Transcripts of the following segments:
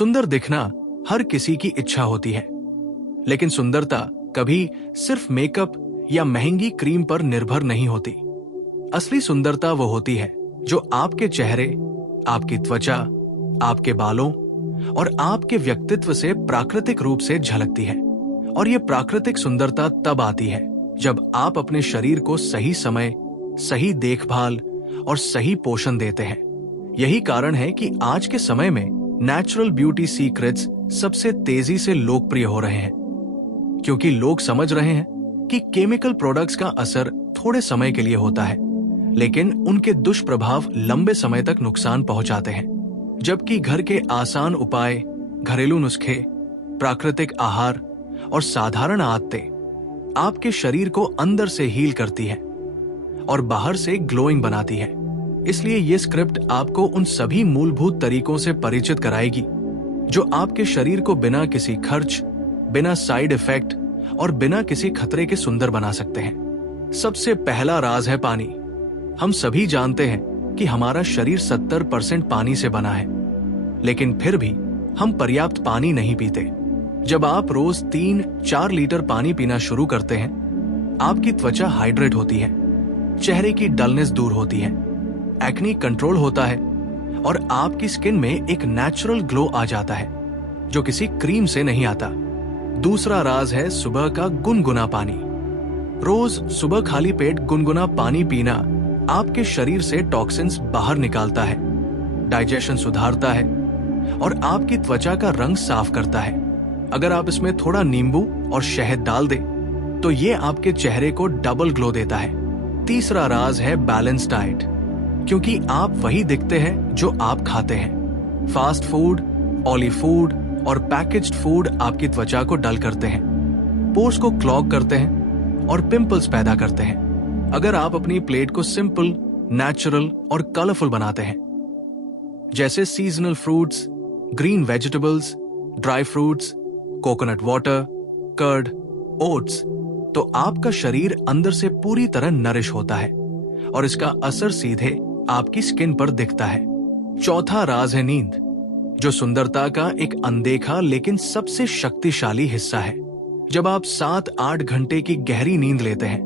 सुंदर दिखना हर किसी की इच्छा होती है, लेकिन सुंदरता कभी सिर्फ मेकअप या महंगी क्रीम पर निर्भर नहीं होती। असली सुंदरता वो होती है जो आपके चेहरे, आपकी त्वचा, आपके बालों और आपके व्यक्तित्व से प्राकृतिक रूप से झलकती है। और ये प्राकृतिक सुंदरता तब आती है जब आप अपने शरीर को सही समय, सही देखभाल और सही पोषण देते हैं। यही कारण है कि आज के समय में नेचुरल ब्यूटी सीक्रेट्स सबसे तेजी से लोकप्रिय हो रहे हैं, क्योंकि लोग समझ रहे हैं कि केमिकल प्रोडक्ट्स का असर थोड़े समय के लिए होता है, लेकिन उनके दुष्प्रभाव लंबे समय तक नुकसान पहुंचाते हैं। जबकि घर के आसान उपाय, घरेलू नुस्खे, प्राकृतिक आहार और साधारण आदतें आपके शरीर को अंदर से हील करती है और बाहर से ग्लोइंग बनाती है। इसलिए ये स्क्रिप्ट आपको उन सभी मूलभूत तरीकों से परिचित कराएगी जो आपके शरीर को बिना किसी खर्च, बिना साइड इफेक्ट और बिना किसी खतरे के सुंदर बना सकते हैं। सबसे पहला राज है पानी। हम सभी जानते हैं कि हमारा शरीर 70% पानी से बना है, लेकिन फिर भी हम पर्याप्त पानी नहीं पीते। जब आप रोज 3-4 लीटर पानी पीना शुरू करते हैं, आपकी त्वचा हाइड्रेट होती है, चेहरे की डलनेस दूर होती है, एक्ने कंट्रोल होता है और आपकी स्किन में एक नेचुरल ग्लो आ जाता है जो किसी क्रीम से नहीं आता। दूसरा राज है सुबह का गुनगुना पानी। रोज सुबह खाली पेट गुनगुना पानी पीना आपके शरीर से टॉक्सिन्स बाहर निकालता है, डाइजेशन सुधारता है और आपकी त्वचा का रंग साफ करता है। अगर आप इसमें थोड़ा नींबू और शहद डाल दें तो ये आपके चेहरे को डबल ग्लो देता है। तीसरा राज है बैलेंस डाइट, क्योंकि आप वही दिखते हैं जो आप खाते हैं। फास्ट फूड, ऑयली फूड और पैकेज्ड फूड आपकी त्वचा को डल करते हैं, पोर्स को क्लॉग करते हैं और पिंपल्स पैदा करते हैं। अगर आप अपनी प्लेट को सिंपल, नेचुरल और कलरफुल बनाते हैं, जैसे seasonal fruits, green vegetables, dry fruits, coconut water, curd, oats, तो आपका शरीर अंदर से पूरी तरह नरिश होता है और इसका असर सीधे आपकी स्किन पर दिखता है। चौथा राज है नींद, जो सुंदरता का एक अनदेखा लेकिन सबसे शक्तिशाली हिस्सा है। जब आप 7-8 घंटे की गहरी नींद लेते हैं,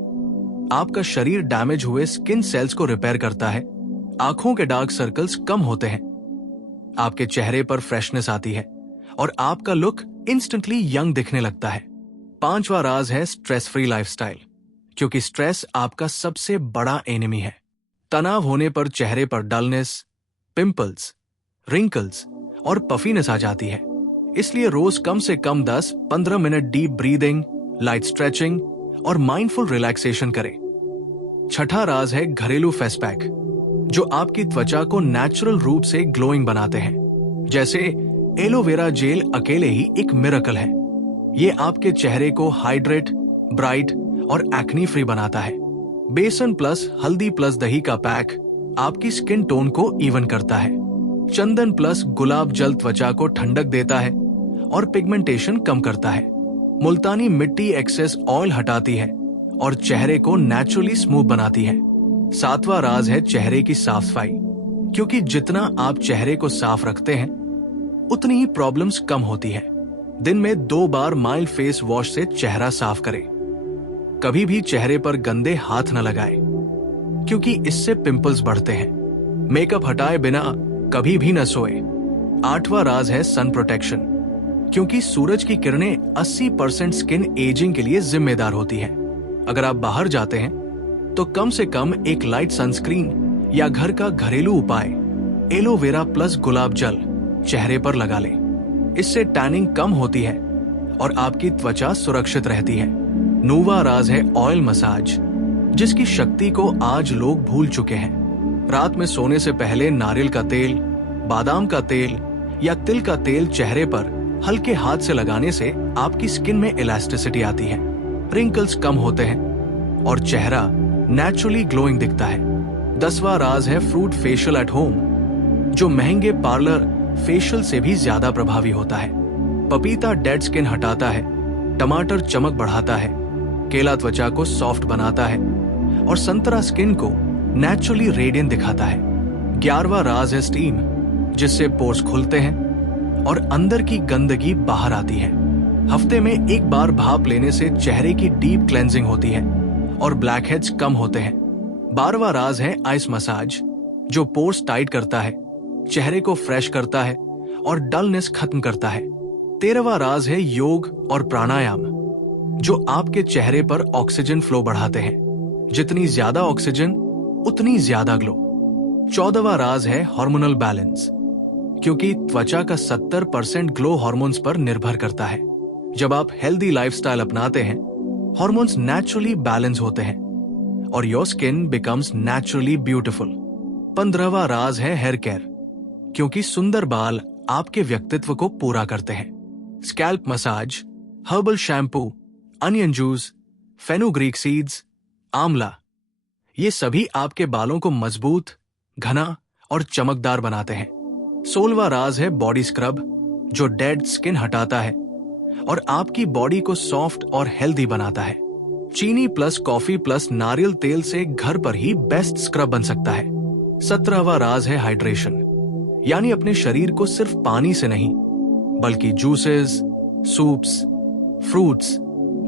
आपका शरीर डैमेज हुए स्किन सेल्स को रिपेयर करता है, आंखों के डार्क सर्कल्स कम होते हैं, आपके चेहरे पर फ्रेशनेस आती है और आपका लुक इंस्टेंटली यंग दिखने लगता है। पांचवा राज है स्ट्रेस फ्री लाइफस्टाइल, क्योंकि स्ट्रेस आपका सबसे बड़ा एनिमी है। तनाव होने पर चेहरे पर डलनेस, पिंपल्स, रिंकल्स और पफीनेस आ जाती है। इसलिए रोज कम से कम 10-15 minute deep breathing, light stretching और माइंडफुल रिलैक्सेशन करें। छठा राज है घरेलू फेस पैक, जो आपकी त्वचा को नेचुरल रूप से ग्लोइंग बनाते हैं। जैसे एलोवेरा जेल अकेले ही एक मिरेकल है। ये आपके चेहरे को हाइड्रेट, ब्राइट और एक्ने फ्री बनाता है। बेसन प्लस हल्दी प्लस दही का पैक आपकी स्किन टोन को इवन करता है। चंदन प्लस गुलाब जल त्वचा को ठंडक देता है और पिगमेंटेशन कम करता है। मुल्तानी मिट्टी एक्सेस ऑयल हटाती है और चेहरे को नेचुरली स्मूथ बनाती है। सातवां राज है चेहरे की साफ सफाई, क्योंकि जितना आप चेहरे को साफ रखते हैं उतनी ही प्रॉब्लम्स कम होती है। दिन में 2 बार माइल्ड फेस वॉश से चेहरा साफ करें। कभी भी चेहरे पर गंदे हाथ न लगाएं, क्योंकि इससे पिंपल्स बढ़ते हैं। मेकअप हटाए बिना कभी भी न सोए। 8वां राज है सन प्रोटेक्शन, क्योंकि सूरज की किरणें 80% स्किन एजिंग के लिए जिम्मेदार होती है। अगर आप बाहर जाते हैं तो कम से कम एक लाइट सनस्क्रीन या घर का घरेलू उपाय एलोवेरा प्लस गुलाब जल चेहरे पर लगा लें। इससे टैनिंग कम होती है और आपकी त्वचा सुरक्षित रहती है। 9वां राज है ऑयल मसाज, जिसकी शक्ति को आज लोग भूल चुके हैं। रात में सोने से पहले नारियल का तेल, बादाम का तेल या तिल का तेल चेहरे पर हल्के हाथ से लगाने से आपकी स्किन में इलास्टिसिटी आती है, रिंकल्स कम होते हैं और चेहरा नेचुरली ग्लोइंग दिखता है। 10वां राज है फ्रूट फेशियल एट होम, जो महंगे पार्लर फेशियल से भी ज्यादा प्रभावी होता है। पपीता डेड स्किन हटाता है, टमाटर चमक बढ़ाता है, केला त्वचा को सॉफ्ट बनाता है और संतरा स्किन को नेचुरली रेडियंट दिखाता है। 11वां राज है स्टीम, जिससे पोर्स खुलते हैं और अंदर की गंदगी बाहर आती है। हफ्ते में एक बार भाप लेने से चेहरे की डीप क्लेंजिंग होती है और ब्लैक हेड्स कम होते हैं। 12वां राज है आइस मसाज, जो पोर्स टाइट करता है, चेहरे को फ्रेश करता है और डलनेस खत्म करता है। 13वां राज है योग और प्राणायाम, जो आपके चेहरे पर ऑक्सीजन फ्लो बढ़ाते हैं। जितनी ज्यादा ऑक्सीजन उतनी ज्यादा ग्लो। 14वां राज है हार्मोनल बैलेंस, क्योंकि त्वचा का 70% ग्लो हार्मोन्स पर निर्भर करता है। जब आप हेल्दी लाइफस्टाइल अपनाते हैं, हार्मोन्स नेचुरली बैलेंस होते हैं और your skin becomes naturally beautiful. 15वां राज है हेयर केयर, क्योंकि सुंदर बाल आपके व्यक्तित्व को पूरा करते हैं। Scalp massage, herbal shampoo, onion juice, fenugreek seeds, आंवला, ये सभी आपके बालों को मजबूत, घना और चमकदार बनाते हैं। 16वां राज है बॉडी स्क्रब, जो डेड स्किन हटाता है और आपकी बॉडी को सॉफ्ट और हेल्दी बनाता है। चीनी प्लस कॉफी प्लस नारियल तेल से घर पर ही बेस्ट स्क्रब बन सकता है। 17वां राज है हाइड्रेशन, यानी अपने शरीर को सिर्फ पानी से नहीं, बल्कि जूसेस, सूप्स, फ्रूट्स,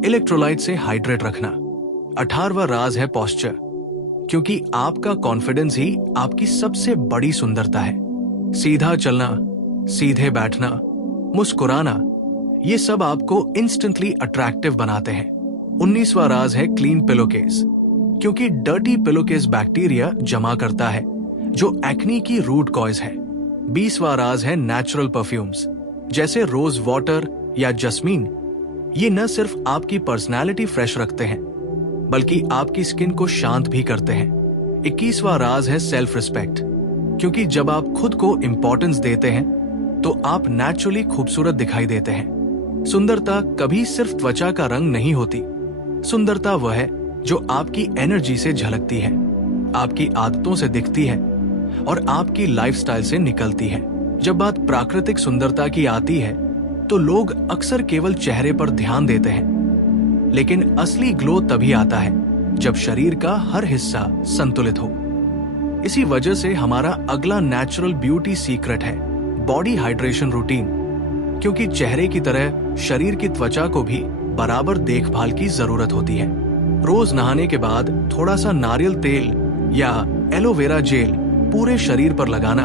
इलेक्ट्रोलाइट से हाइड्रेट रखना। 18वां राज है पोस्चर, क्योंकि आपका कॉन्फिडेंस ही आपकी सबसे बड़ी सुंदरता है। सीधा चलना, सीधे बैठना, मुस्कुराना, ये सब आपको इंस्टेंटली अट्रैक्टिव बनाते हैं। 19वां राज है क्लीन पिलोकेस, क्योंकि डर्टी पिलोकेस बैक्टीरिया जमा करता है, जो एक्नी की रूट कॉज है। 20वां राज है नेचुरल परफ्यूम्स, जैसे रोज वाटर या जस्मीन। ये न सिर्फ आपकी पर्सनैलिटी फ्रेश रखते हैं, बल्कि आपकी स्किन को शांत भी करते हैं। 21वां राज है सेल्फ रिस्पेक्ट, क्योंकि जब आप खुद को इंपॉर्टेंस देते हैं, तो आप नेचुरली खूबसूरत दिखाई देते हैं। सुंदरता कभी सिर्फ त्वचा का रंग नहीं होती। सुंदरता वह है जो आपकी एनर्जी से झलकती है, आपकी आदतों से दिखती है और आपकी लाइफस्टाइल से निकलती है। जब बात प्राकृतिक सुंदरता की आती है, तो लोग अक्सर केवल चेहरे पर ध्यान देते हैं, लेकिन असली ग्लो तभी आता है जब शरीर का हर हिस्सा संतुलित हो। इसी वजह से हमारा अगला नेचुरल ब्यूटी सीक्रेट है बॉडी हाइड्रेशन रूटीन, क्योंकि चेहरे की तरह शरीर की त्वचा को भी बराबर देखभाल की जरूरत होती है। रोज नहाने के बाद थोड़ा सा नारियल तेल या एलोवेरा जेल पूरे शरीर पर लगाना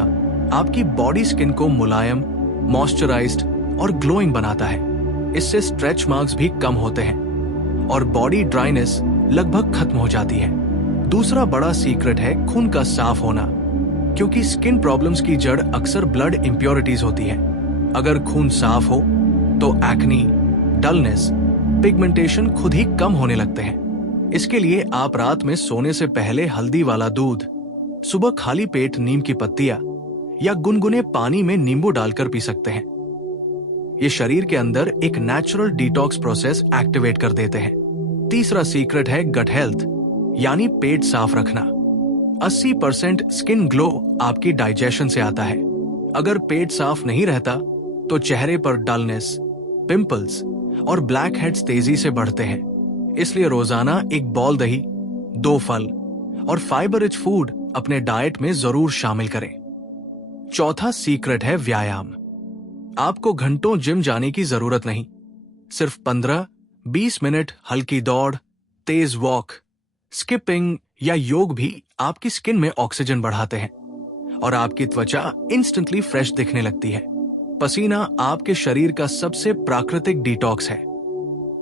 आपकी बॉडी स्किन को मुलायम, मॉइस्चराइज्ड और ग्लोइंग बनाता है। इससे स्ट्रेच मार्क्स भी कम होते हैं और बॉडी ड्राइनेस लगभग खत्म हो जाती है। दूसरा बड़ा सीक्रेट है खून का साफ होना, क्योंकि स्किन प्रॉब्लम्स की जड़ अक्सर ब्लड इम्प्योरिटीज होती है। अगर खून साफ हो तो एक्नी, डलनेस, पिगमेंटेशन खुद ही कम होने लगते हैं। इसके लिए आप रात में सोने से पहले हल्दी वाला दूध, सुबह खाली पेट नीम की पत्तियां या गुनगुने पानी में नींबू डालकर पी सकते हैं। ये शरीर के अंदर एक नेचुरल डिटॉक्स प्रोसेस एक्टिवेट कर देते हैं। तीसरा सीक्रेट है गट हेल्थ, यानी पेट साफ रखना। 80% स्किन ग्लो आपकी डाइजेशन से आता है। अगर पेट साफ नहीं रहता तो चेहरे पर डलनेस, पिंपल्स और ब्लैक हेड्स तेजी से बढ़ते हैं। इसलिए रोजाना एक बॉल दही, 2 फल और फाइबर रिच फूड अपने डाइट में जरूर शामिल करें। चौथा सीक्रेट है व्यायाम। आपको घंटों जिम जाने की जरूरत नहीं, सिर्फ 15-20 मिनट हल्की दौड़, तेज वॉक, स्किपिंग या योग भी आपकी स्किन में ऑक्सीजन बढ़ाते हैं और आपकी त्वचा इंस्टेंटली फ्रेश दिखने लगती है। पसीना आपके शरीर का सबसे प्राकृतिक डिटॉक्स है।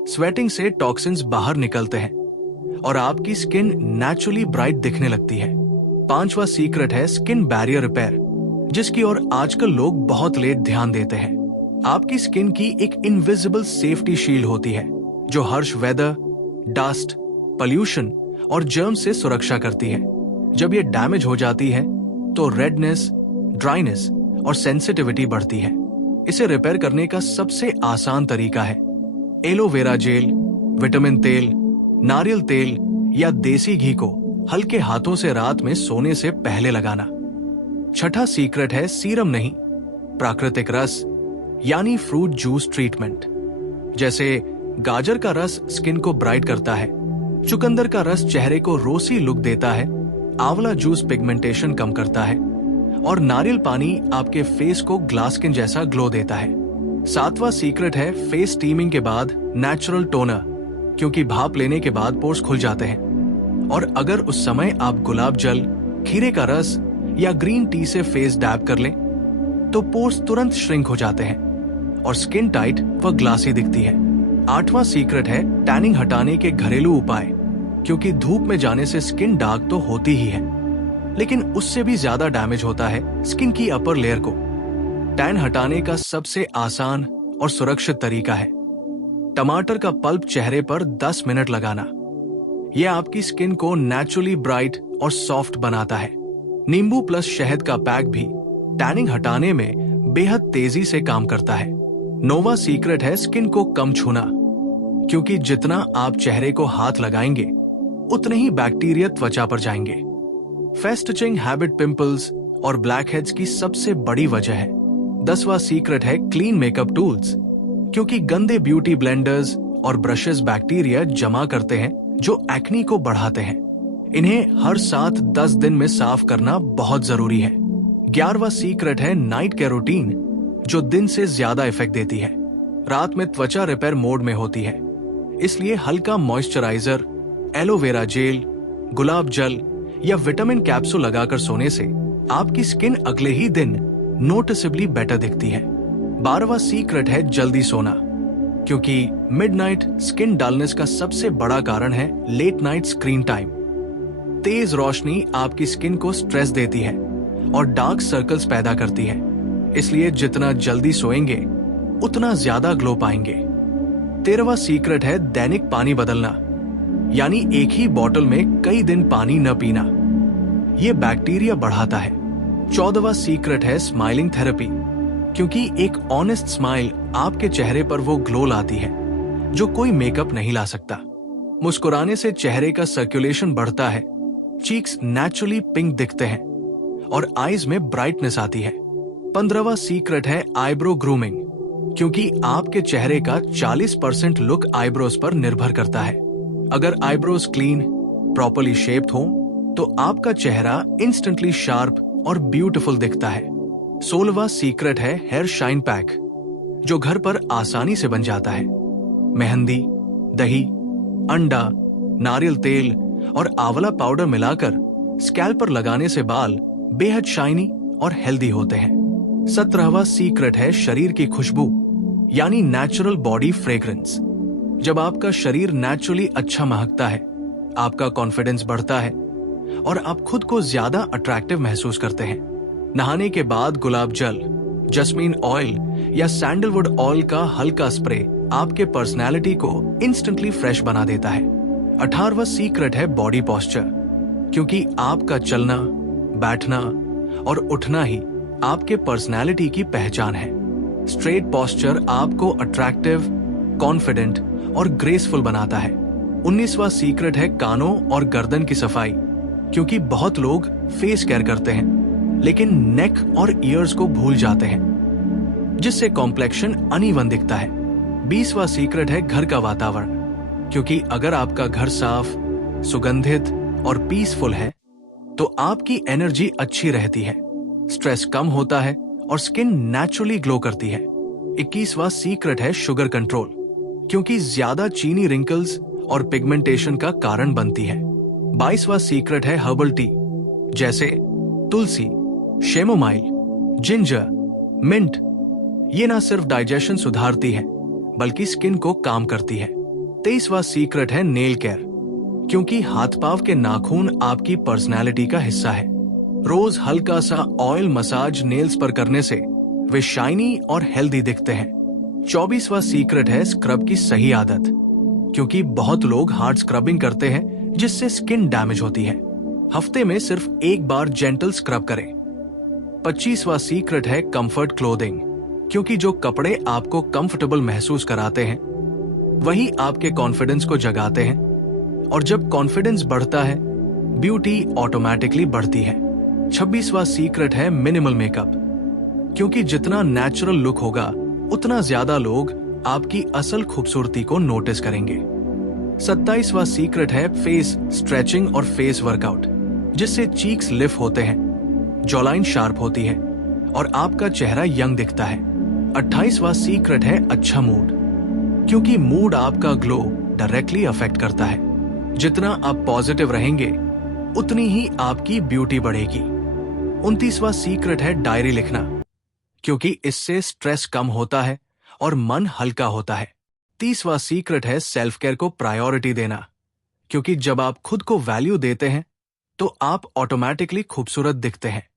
स्वेटिंग से टॉक्सिन्स बाहर निकलते हैं और आपकी स्किन नेचुरली ब्राइट दिखने लगती है। 5वां सीक्रेट है स्किन बैरियर रिपेयर, जिसकी ओर आजकल लोग बहुत लेट ध्यान देते हैं। आपकी स्किन की एक इनविजिबल सेफ्टी शील्ड होती है, जो हर्श वेदर, डस्ट, पॉल्यूशन और जर्म से सुरक्षा करती है। जब ये डैमेज हो जाती है तो रेडनेस, ड्राइनेस और सेंसिटिविटी बढ़ती है। इसे रिपेयर करने का सबसे आसान तरीका है एलोवेरा जेल, विटामिन तेल, नारियल तेल या देसी घी को हल्के हाथों से रात में सोने से पहले लगाना। छठा सीक्रेट है सीरम नहीं, प्राकृतिक रस यानी फ्रूट जूस ट्रीटमेंट। जैसे गाजर का रस स्किन को ब्राइट करता है, चुकंदर का रस चेहरे को रोसी लुक देता है, आंवला जूस पिगमेंटेशन कम करता है और नारियल पानी आपके फेस को ग्लास स्किन जैसा ग्लो देता है। 7वां सीक्रेट है फेस स्टीमिंग के बाद नेचुरल टोनर, क्योंकि भाप लेने के बाद पोर्स खुल जाते हैं और अगर उस समय आप गुलाब जल, खीरे का रस या ग्रीन टी से फेस डैब कर लें तो पोर्स तुरंत श्रिंक हो जाते हैं और स्किन टाइट व ग्लासी दिखती है। 8वां सीक्रेट है टैनिंग हटाने के घरेलू उपाय, क्योंकि धूप में जाने से स्किन डार्क तो होती ही है, लेकिन उससे भी ज्यादा डैमेज होता है स्किन की अपर लेयर को। टैन हटाने का सबसे आसान और सुरक्षित तरीका है टमाटर का पल्प चेहरे पर 10 मिनट लगाना। यह आपकी स्किन को नेचुरली ब्राइट और सॉफ्ट बनाता है। नींबू प्लस शहद का पैक भी टैनिंग हटाने में बेहद तेजी से काम करता है। 9वां सीक्रेट है स्किन को कम छूना, क्योंकि जितना आप चेहरे को हाथ लगाएंगे उतने ही बैक्टीरिया त्वचा पर जाएंगे। फेस्टिचिंग हैबिट पिंपल्स और ब्लैक हेड्स की सबसे बड़ी वजह है। 10वां सीक्रेट है क्लीन मेकअप टूल्स, क्योंकि गंदे ब्यूटी ब्लेंडर्स और ब्रशेस बैक्टीरिया जमा करते हैं जो एक्नी को बढ़ाते हैं। इन्हें हर 7-10 दिन में साफ करना बहुत जरूरी है। 11वां सीक्रेट है नाइट केयर रूटीन, जो दिन से ज्यादा इफेक्ट देती है। रात में त्वचा रिपेयर मोड में होती है, इसलिए हल्का मॉइस्चराइजर, एलोवेरा जेल, गुलाब जल या विटामिन कैप्सूल लगाकर सोने से आपकी स्किन अगले ही दिन नोटिसेबली बेटर दिखती है। 12वां सीक्रेट है जल्दी सोना, क्योंकि मिडनाइट स्किन डलनेस का सबसे बड़ा कारण है लेट नाइट स्क्रीन टाइम। तेज रोशनी आपकी स्किन को स्ट्रेस देती है और डार्क सर्कल्स पैदा करती है, इसलिए जितना जल्दी सोएंगे उतना ज्यादा ग्लो पाएंगे। 13वां सीक्रेट है दैनिक पानी बदलना, यानी एक ही बोतल में कई दिन पानी न पीना। ये बैक्टीरिया बढ़ाता है। 14वां सीक्रेट है स्माइलिंग थेरेपी, क्योंकि एक ऑनेस्ट स्माइल आपके चेहरे पर वो ग्लो लाती है जो कोई मेकअप नहीं ला सकता। मुस्कुराने से चेहरे का सर्कुलेशन बढ़ता है, चीक्स नेचुरली पिंक दिखते हैं और आईज में ब्राइटनेस आती है। 15वां सीक्रेट है आईब्रो ग्रूमिंग, क्योंकि आपके चेहरे का 40% लुक आईब्रोज पर निर्भर करता है। अगर आईब्रोज क्लीन, प्रॉपर्ली शेप्ड हो तो आपका चेहरा इंस्टेंटली शार्प और ब्यूटीफुल दिखता है। 16वां सीक्रेट है हेयर शाइन पैक, जो घर पर आसानी से बन जाता है। मेहंदी, दही, अंडा, नारियल तेल और आंवला पाउडर मिलाकर स्कैल्प पर लगाने से बाल बेहद शाइनी और हेल्दी होते हैं। 17वां सीक्रेट है शरीर की खुशबू, यानी नेचुरल बॉडी फ्रेग्रेंस। जब आपका शरीर नेचुरली अच्छा महकता है, आपका कॉन्फिडेंस बढ़ता है और आप खुद को ज्यादा अट्रैक्टिव महसूस करते हैं। नहाने के बाद गुलाब जल, जस्मीन ऑयल या सैंडलवुड ऑयल का हल्का स्प्रे आपके पर्सनैलिटी को इंस्टेंटली फ्रेश बना देता है। 18वां सीक्रेट है बॉडी पॉस्चर, क्योंकि आपका चलना, बैठना और उठना ही आपके पर्सनैलिटी की पहचान है। स्ट्रेट पॉस्चर आपको अट्रैक्टिव, कॉन्फिडेंट और ग्रेसफुल बनाता है। 19वां सीक्रेट है कानों और गर्दन की सफाई, क्योंकि बहुत लोग फेस केयर करते हैं लेकिन नेक और ईयर्स को भूल जाते हैं, जिससे कॉम्प्लेक्शन अनइवन दिखता है। 20वां सीक्रेट है घर का वातावरण, क्योंकि अगर आपका घर साफ, सुगंधित और पीसफुल है तो आपकी एनर्जी अच्छी रहती है, स्ट्रेस कम होता है और स्किन नेचुरली ग्लो करती है। 21वां सीक्रेट है शुगर कंट्रोल, क्योंकि ज्यादा चीनी रिंकल्स और पिगमेंटेशन का कारण बनती है। 22वां सीक्रेट है हर्बल टी, जैसे तुलसी, शेमोमाइल, जिंजर, मिंट। ये ना सिर्फ डाइजेशन सुधारती है बल्कि स्किन को काम करती है। 23वां सीक्रेट है नेल केयर, क्योंकि हाथ पांव के नाखून आपकी पर्सनैलिटी का हिस्सा है। रोज हल्का सा ऑयल मसाज नेल्स पर करने से वे शाइनी और हेल्दी दिखते हैं। 24वां सीक्रेट है स्क्रब की सही आदत, क्योंकि बहुत लोग हार्ड स्क्रबिंग करते हैं जिससे स्किन डैमेज होती है। हफ्ते में सिर्फ एक बार जेंटल स्क्रब करें। 25वां सीक्रेट है कंफर्ट क्लोथिंग, क्योंकि जो कपड़े आपको कंफर्टेबल महसूस कराते हैं वही आपके कॉन्फिडेंस को जगाते हैं, और जब कॉन्फिडेंस बढ़ता है ब्यूटी ऑटोमेटिकली बढ़ती है। 26वां सीक्रेट है मिनिमल मेकअप, क्योंकि जितना नेचुरल लुक होगा उतना ज्यादा लोग आपकी असल खूबसूरती को नोटिस करेंगे। 27वां सीक्रेट है फेस स्ट्रेचिंग और फेस वर्कआउट, जिससे चीक्स लिफ्ट होते हैं, जॉलाइन शार्प होती है और आपका चेहरा यंग दिखता है। 28वां सीक्रेट है अच्छा मूड, क्योंकि मूड आपका ग्लो डायरेक्टली अफेक्ट करता है। जितना आप पॉजिटिव रहेंगे उतनी ही आपकी ब्यूटी बढ़ेगी। 29वां सीक्रेट है डायरी लिखना, क्योंकि इससे स्ट्रेस कम होता है और मन हल्का होता है। 30वां सीक्रेट है सेल्फ केयर को प्रायोरिटी देना, क्योंकि जब आप खुद को वैल्यू देते हैं तो आप ऑटोमेटिकली खूबसूरत दिखते हैं।